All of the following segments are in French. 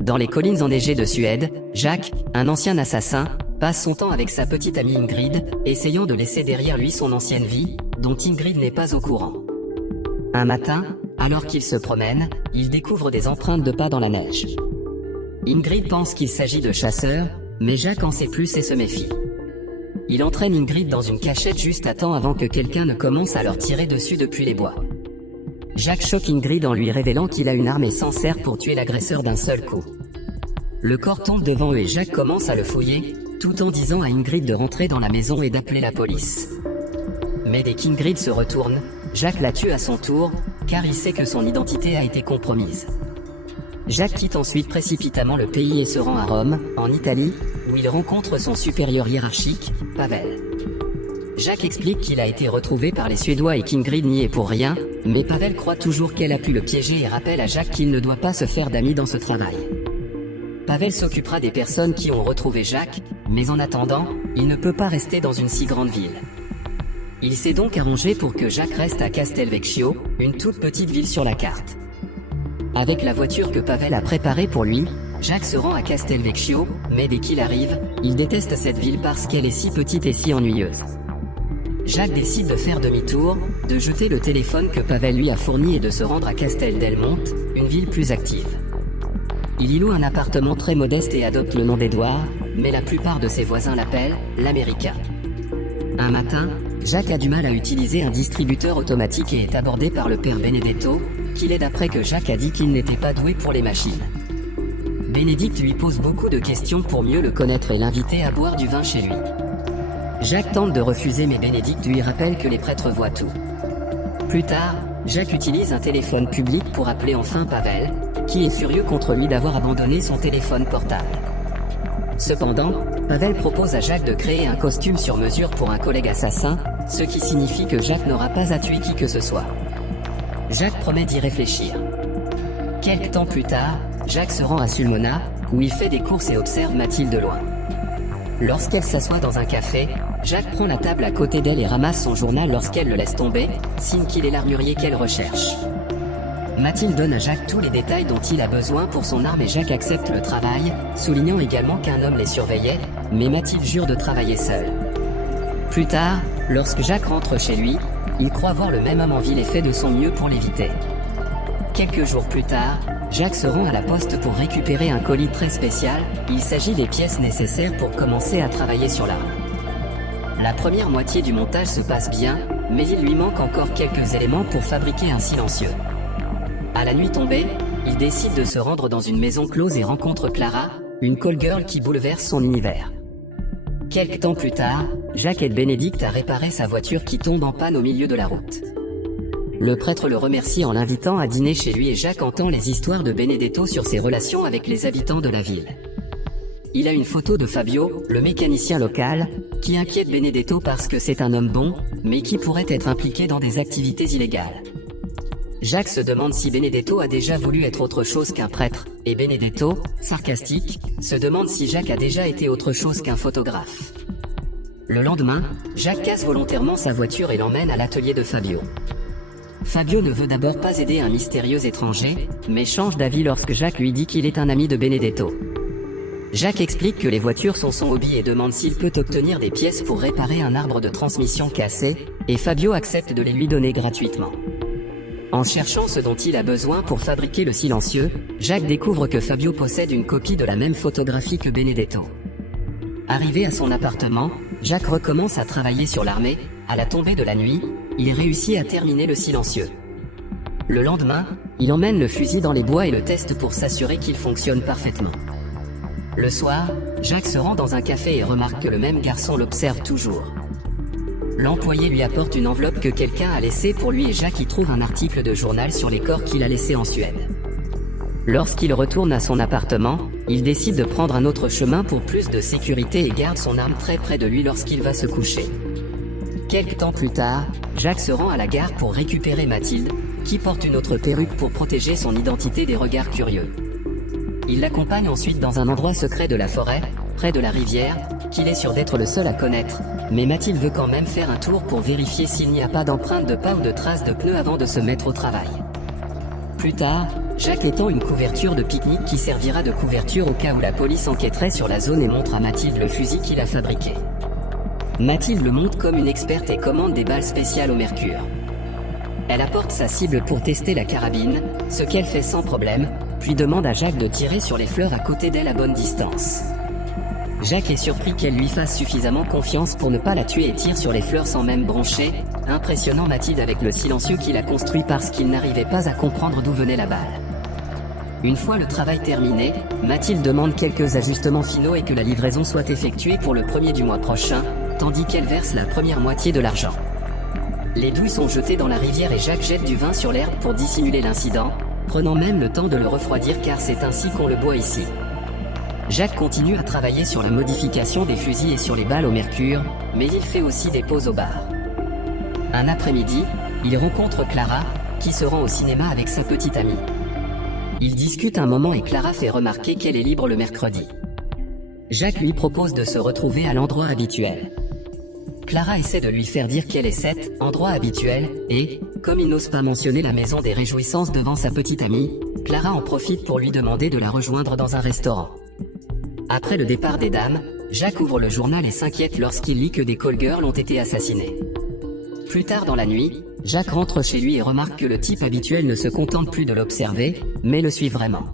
Dans les collines enneigées de Suède, Jacques, un ancien assassin, passe son temps avec sa petite amie Ingrid, essayant de laisser derrière lui son ancienne vie, dont Ingrid n'est pas au courant. Un matin, alors qu'il se promène, il découvre des empreintes de pas dans la neige. Ingrid pense qu'il s'agit de chasseurs, mais Jacques en sait plus et se méfie. Il entraîne Ingrid dans une cachette juste à temps avant que quelqu'un ne commence à leur tirer dessus depuis les bois. Jacques choque Ingrid en lui révélant qu'il a une arme et s'en sert pour tuer l'agresseur d'un seul coup. Le corps tombe devant eux et Jacques commence à le fouiller, tout en disant à Ingrid de rentrer dans la maison et d'appeler la police. Mais dès qu'Ingrid se retourne, Jacques la tue à son tour, car il sait que son identité a été compromise. Jacques quitte ensuite précipitamment le pays et se rend à Rome, en Italie, où il rencontre son supérieur hiérarchique, Pavel. Jacques explique qu'il a été retrouvé par les Suédois et qu'Ingrid n'y est pour rien, mais Pavel croit toujours qu'elle a pu le piéger et rappelle à Jacques qu'il ne doit pas se faire d'amis dans ce travail. Pavel s'occupera des personnes qui ont retrouvé Jacques, mais en attendant, il ne peut pas rester dans une si grande ville. Il s'est donc arrangé pour que Jacques reste à Castelvecchio, une toute petite ville sur la carte. Avec la voiture que Pavel a préparée pour lui, Jacques se rend à Castelvecchio, mais dès qu'il arrive, il déteste cette ville parce qu'elle est si petite et si ennuyeuse. Jacques décide de faire demi-tour, de jeter le téléphone que Pavel lui a fourni et de se rendre à Castel del Monte, une ville plus active. Il y loue un appartement très modeste et adopte le nom d'Edouard, mais la plupart de ses voisins l'appellent l'Américain. Un matin, Jacques a du mal à utiliser un distributeur automatique et est abordé par le père Benedetto, qui l'aide après que Jacques a dit qu'il n'était pas doué pour les machines. Bénédicte lui pose beaucoup de questions pour mieux le connaître et l'inviter à boire du vin chez lui. Jacques tente de refuser mais Bénédicte lui rappelle que les prêtres voient tout. Plus tard, Jacques utilise un téléphone public pour appeler enfin Pavel, qui est furieux contre lui d'avoir abandonné son téléphone portable. Cependant, Pavel propose à Jacques de créer un costume sur mesure pour un collègue assassin, ce qui signifie que Jacques n'aura pas à tuer qui que ce soit. Jacques promet d'y réfléchir. Quelque temps plus tard, Jacques se rend à Sulmona, où il fait des courses et observe Mathilde de loin. Lorsqu'elle s'assoit dans un café, Jacques prend la table à côté d'elle et ramasse son journal lorsqu'elle le laisse tomber, signe qu'il est l'armurier qu'elle recherche. Mathilde donne à Jacques tous les détails dont il a besoin pour son arme et Jacques accepte le travail, soulignant également qu'un homme les surveillait, mais Mathilde jure de travailler seule. Plus tard, lorsque Jacques rentre chez lui, il croit voir le même homme en ville et fait de son mieux pour l'éviter. Quelques jours plus tard, Jacques se rend à la poste pour récupérer un colis très spécial, il s'agit des pièces nécessaires pour commencer à travailler sur l'arme. La première moitié du montage se passe bien, mais il lui manque encore quelques éléments pour fabriquer un silencieux. À la nuit tombée, il décide de se rendre dans une maison close et rencontre Clara, une call girl qui bouleverse son univers. Quelque temps plus tard, Jacques aide Bénédicte à réparer sa voiture qui tombe en panne au milieu de la route. Le prêtre le remercie en l'invitant à dîner chez lui et Jacques entend les histoires de Benedetto sur ses relations avec les habitants de la ville. Il a une photo de Fabio, le mécanicien local, qui inquiète Benedetto parce que c'est un homme bon, mais qui pourrait être impliqué dans des activités illégales. Jacques se demande si Benedetto a déjà voulu être autre chose qu'un prêtre, et Benedetto, sarcastique, se demande si Jacques a déjà été autre chose qu'un photographe. Le lendemain, Jacques casse volontairement sa voiture et l'emmène à l'atelier de Fabio. Fabio ne veut d'abord pas aider un mystérieux étranger, mais change d'avis lorsque Jacques lui dit qu'il est un ami de Benedetto. Jacques explique que les voitures sont son hobby et demande s'il peut obtenir des pièces pour réparer un arbre de transmission cassé, et Fabio accepte de les lui donner gratuitement. En cherchant ce dont il a besoin pour fabriquer le silencieux, Jacques découvre que Fabio possède une copie de la même photographie que Benedetto. Arrivé à son appartement, Jacques recommence à travailler sur l'armée. À la tombée de la nuit, il réussit à terminer le silencieux. Le lendemain, il emmène le fusil dans les bois et le teste pour s'assurer qu'il fonctionne parfaitement. Le soir, Jacques se rend dans un café et remarque que le même garçon l'observe toujours. L'employé lui apporte une enveloppe que quelqu'un a laissée pour lui et Jacques y trouve un article de journal sur les corps qu'il a laissés en Suède. Lorsqu'il retourne à son appartement, il décide de prendre un autre chemin pour plus de sécurité et garde son arme très près de lui lorsqu'il va se coucher. Quelque temps plus tard, Jacques se rend à la gare pour récupérer Mathilde, qui porte une autre perruque pour protéger son identité des regards curieux. Il l'accompagne ensuite dans un endroit secret de la forêt, près de la rivière, qu'il est sûr d'être le seul à connaître, mais Mathilde veut quand même faire un tour pour vérifier s'il n'y a pas d'empreintes de pas ou de traces de pneus avant de se mettre au travail. Plus tard, Jacques étend une couverture de pique-nique qui servira de couverture au cas où la police enquêterait sur la zone et montre à Mathilde le fusil qu'il a fabriqué. Mathilde le monte comme une experte et commande des balles spéciales au mercure. Elle apporte sa cible pour tester la carabine, ce qu'elle fait sans problème, puis demande à Jacques de tirer sur les fleurs à côté d'elle à bonne distance. Jacques est surpris qu'elle lui fasse suffisamment confiance pour ne pas la tuer et tire sur les fleurs sans même broncher, impressionnant Mathilde avec le silencieux qu'il a construit parce qu'il n'arrivait pas à comprendre d'où venait la balle. Une fois le travail terminé, Mathilde demande quelques ajustements finaux et que la livraison soit effectuée pour le 1er du mois prochain, tandis qu'elle verse la première moitié de l'argent. Les douilles sont jetées dans la rivière et Jacques jette du vin sur l'herbe pour dissimuler l'incident, prenant même le temps de le refroidir car c'est ainsi qu'on le boit ici. Jacques continue à travailler sur la modification des fusils et sur les balles au mercure, mais il fait aussi des pauses au bar. Un après-midi, il rencontre Clara, qui se rend au cinéma avec sa petite amie. Ils discutent un moment et Clara fait remarquer qu'elle est libre le mercredi. Jacques lui propose de se retrouver à l'endroit habituel. Clara essaie de lui faire dire qu'elle est cet endroit habituel, et, comme il n'ose pas mentionner la maison des réjouissances devant sa petite amie, Clara en profite pour lui demander de la rejoindre dans un restaurant. Après le départ des dames, Jacques ouvre le journal et s'inquiète lorsqu'il lit que des call-girls ont été assassinées. Plus tard dans la nuit, Jacques rentre chez lui et remarque que le type habituel ne se contente plus de l'observer, mais le suit vraiment.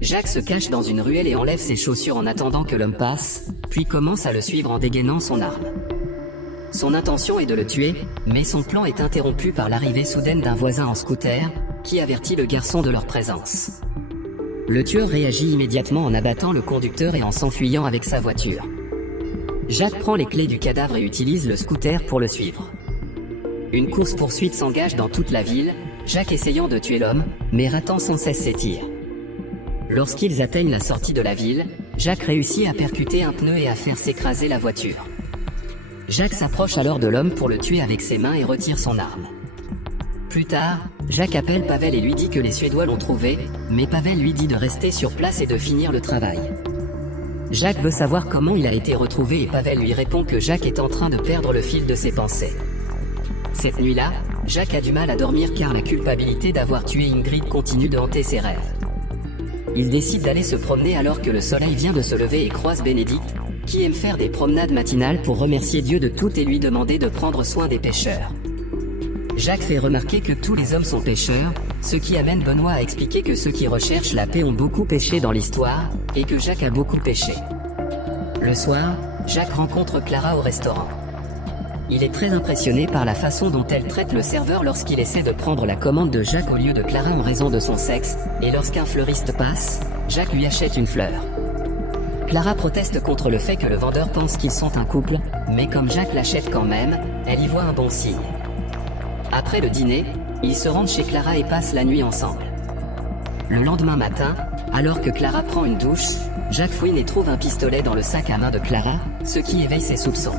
Jacques se cache dans une ruelle et enlève ses chaussures en attendant que l'homme passe, puis commence à le suivre en dégainant son arme. Son intention est de le tuer, mais son plan est interrompu par l'arrivée soudaine d'un voisin en scooter, qui avertit le garçon de leur présence. Le tueur réagit immédiatement en abattant le conducteur et en s'enfuyant avec sa voiture. Jacques prend les clés du cadavre et utilise le scooter pour le suivre. Une course-poursuite s'engage dans toute la ville, Jacques essayant de tuer l'homme, mais ratant sans cesse ses tirs. Lorsqu'ils atteignent la sortie de la ville, Jacques réussit à percuter un pneu et à faire s'écraser la voiture. Jacques s'approche alors de l'homme pour le tuer avec ses mains et retire son arme. Plus tard, Jacques appelle Pavel et lui dit que les Suédois l'ont trouvé, mais Pavel lui dit de rester sur place et de finir le travail. Jacques veut savoir comment il a été retrouvé et Pavel lui répond que Jacques est en train de perdre le fil de ses pensées. Cette nuit-là, Jacques a du mal à dormir car la culpabilité d'avoir tué Ingrid continue de hanter ses rêves. Il décide d'aller se promener alors que le soleil vient de se lever et croise Bénédicte, qui aime faire des promenades matinales pour remercier Dieu de tout et lui demander de prendre soin des pêcheurs. Jacques fait remarquer que tous les hommes sont pêcheurs, ce qui amène Benoît à expliquer que ceux qui recherchent la paix ont beaucoup péché dans l'histoire, et que Jacques a beaucoup péché. Le soir, Jacques rencontre Clara au restaurant. Il est très impressionné par la façon dont elle traite le serveur lorsqu'il essaie de prendre la commande de Jacques au lieu de Clara en raison de son sexe, et lorsqu'un fleuriste passe, Jacques lui achète une fleur. Clara proteste contre le fait que le vendeur pense qu'ils sont un couple, mais comme Jacques l'achète quand même, elle y voit un bon signe. Après le dîner, ils se rendent chez Clara et passent la nuit ensemble. Le lendemain matin, alors que Clara prend une douche, Jacques fouine et trouve un pistolet dans le sac à main de Clara, ce qui éveille ses soupçons.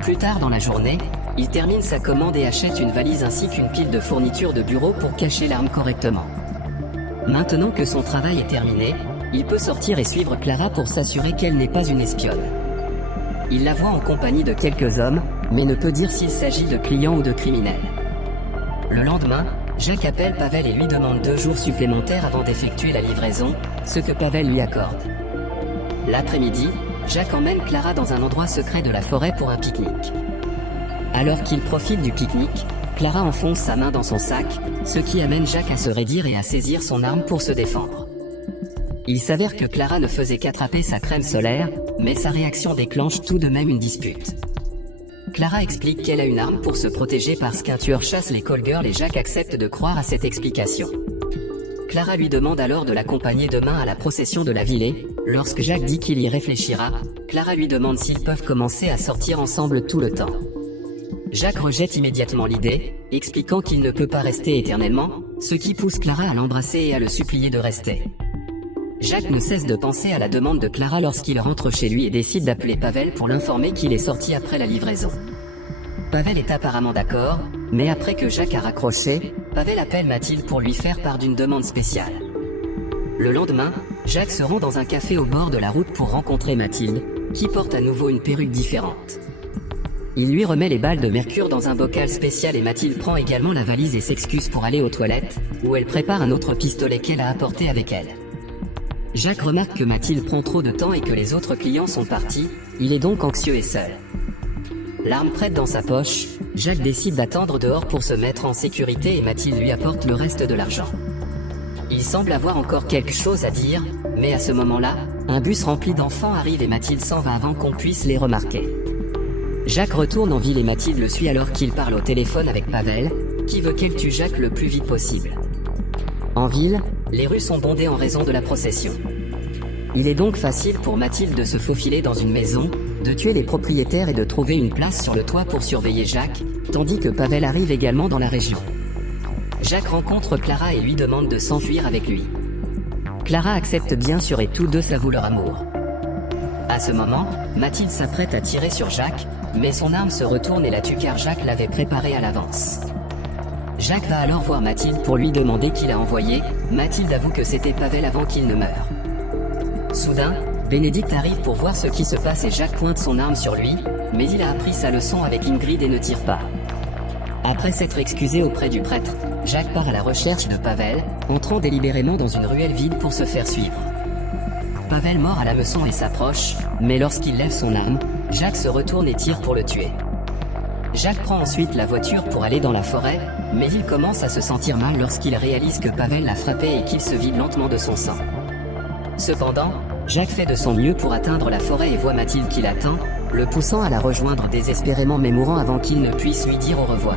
Plus tard dans la journée, il termine sa commande et achète une valise ainsi qu'une pile de fournitures de bureau pour cacher l'arme correctement. Maintenant que son travail est terminé, il peut sortir et suivre Clara pour s'assurer qu'elle n'est pas une espionne. Il la voit en compagnie de quelques hommes, mais ne peut dire s'il s'agit de clients ou de criminels. Le lendemain, Jacques appelle Pavel et lui demande 2 jours supplémentaires avant d'effectuer la livraison, ce que Pavel lui accorde. L'après-midi, Jacques emmène Clara dans un endroit secret de la forêt pour un pique-nique. Alors qu'il profite du pique-nique, Clara enfonce sa main dans son sac, ce qui amène Jacques à se raidir et à saisir son arme pour se défendre. Il s'avère que Clara ne faisait qu'attraper sa crème solaire, mais sa réaction déclenche tout de même une dispute. Clara explique qu'elle a une arme pour se protéger parce qu'un tueur chasse les call-girls et Jacques accepte de croire à cette explication. Clara lui demande alors de l'accompagner demain à la procession de la Villée. Lorsque Jacques dit qu'il y réfléchira, Clara lui demande s'ils peuvent commencer à sortir ensemble tout le temps. Jacques rejette immédiatement l'idée, expliquant qu'il ne peut pas rester éternellement, ce qui pousse Clara à l'embrasser et à le supplier de rester. Jacques ne cesse de penser à la demande de Clara lorsqu'il rentre chez lui et décide d'appeler Pavel pour l'informer qu'il est sorti après la livraison. Pavel est apparemment d'accord, mais après que Jacques a raccroché, Pavel appelle Mathilde pour lui faire part d'une demande spéciale. Le lendemain, Jacques se rend dans un café au bord de la route pour rencontrer Mathilde, qui porte à nouveau une perruque différente. Il lui remet les balles de mercure dans un bocal spécial et Mathilde prend également la valise et s'excuse pour aller aux toilettes, où elle prépare un autre pistolet qu'elle a apporté avec elle. Jacques remarque que Mathilde prend trop de temps et que les autres clients sont partis, il est donc anxieux et seul. L'arme prête dans sa poche, Jacques décide d'attendre dehors pour se mettre en sécurité et Mathilde lui apporte le reste de l'argent. Il semble avoir encore quelque chose à dire, mais à ce moment-là, un bus rempli d'enfants arrive et Mathilde s'en va avant qu'on puisse les remarquer. Jacques retourne en ville et Mathilde le suit alors qu'il parle au téléphone avec Pavel, qui veut qu'elle tue Jacques le plus vite possible. En ville, les rues sont bondées en raison de la procession. Il est donc facile pour Mathilde de se faufiler dans une maison, de tuer les propriétaires et de trouver une place sur le toit pour surveiller Jacques, tandis que Pavel arrive également dans la région. Jacques rencontre Clara et lui demande de s'enfuir avec lui. Clara accepte bien sûr et tous deux s'avouent leur amour. À ce moment, Mathilde s'apprête à tirer sur Jacques, mais son arme se retourne et la tue car Jacques l'avait préparée à l'avance. Jacques va alors voir Mathilde pour lui demander qui l'a envoyé, Mathilde avoue que c'était Pavel avant qu'il ne meure. Soudain, Bénédicte arrive pour voir ce qui se passe et Jacques pointe son arme sur lui, mais il a appris sa leçon avec Ingrid et ne tire pas. Après s'être excusé auprès du prêtre, Jacques part à la recherche de Pavel, entrant délibérément dans une ruelle vide pour se faire suivre. Pavel mord à l'hameçon et s'approche, mais lorsqu'il lève son arme, Jacques se retourne et tire pour le tuer. Jacques prend ensuite la voiture pour aller dans la forêt, mais il commence à se sentir mal lorsqu'il réalise que Pavel l'a frappé et qu'il se vide lentement de son sang. Cependant, Jacques fait de son mieux pour atteindre la forêt et voit Mathilde qui l'attend, le poussant à la rejoindre désespérément mais mourant avant qu'il ne puisse lui dire au revoir.